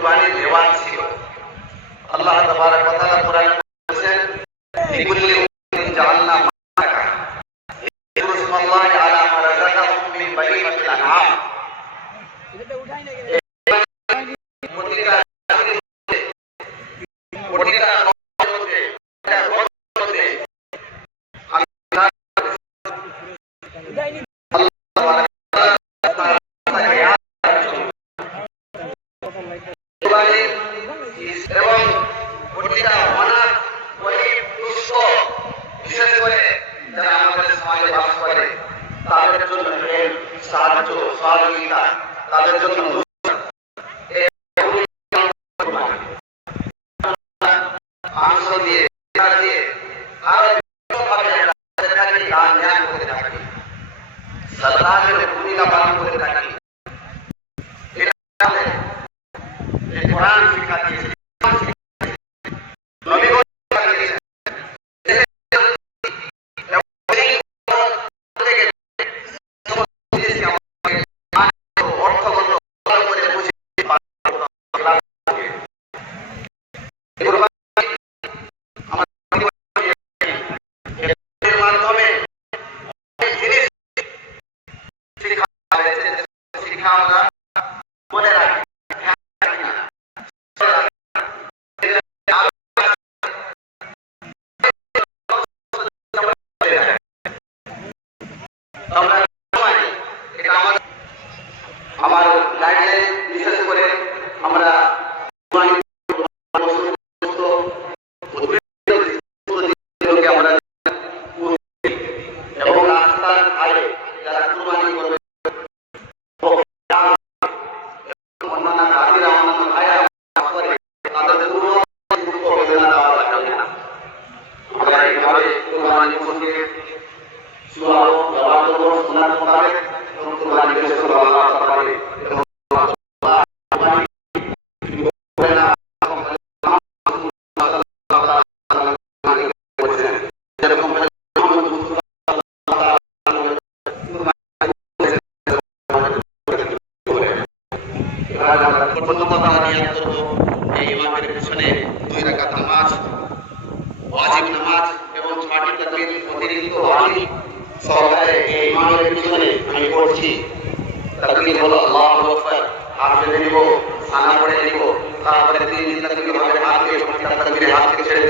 কুরবানির রেওয়াজ ছিল। আল্লাহ তাবারক ওয়া তাআলা কোরআনে বলেছেন, লিকুল্লি উম্মাতিন জাআলনা মানসাকা ইয়াযকুরুল্লাহ আলা মা রাযাকাহুম মিন বাহিমাতিল আনআম। এবং প্রতিটা অনাথ গরিব দুস্থ বিশেষ করে যারা আমাদের সমাজে বাস করে তাদের জন্য সাহায্য সহযোগিতা, তাদের জন্য মাংস দিয়ে আরো বিভিন্নভাবে দান ধ্যান করে থাকি, সালাতের ভূমিকা পালন করে থাকি। কোরআন শিক্ষা দিয়েছে, মনে রাখি আমার গাইডলাইন বিশেষ করে আমরা এবং রাস্তার ধারে যারা কুরবানি করবে অন্যান্য জাতিরা অন্যান্য ভাইরা করে তাদের কোনো দুঃখ বেদনা দেওয়া লাগবে না। আমরা এইভাবে কুরবানি পশুকে সুভালো ব্যবহার করবো সুন্নাত মোতাবেক এবং কুরবানি পেশ করবো আল্লাহ তাআলাকে এবং এই ইমামের পিছনে 2 রাকাত নামাজ, ওয়াজিব নামাজ এবং 6টি তাকবীর অতিরিক্ত বাণী সহকারে এই ইমামের পিছনে আমি পড়ছি। তাকবীর হলো আল্লাহু আকবার, হাত বেঁধে নিব, সানা পড়ে নিব, তারপরে 3 তাকবীর হবে, হাত দিয়ে তাকবীরে হাত থেকে ছেড়ে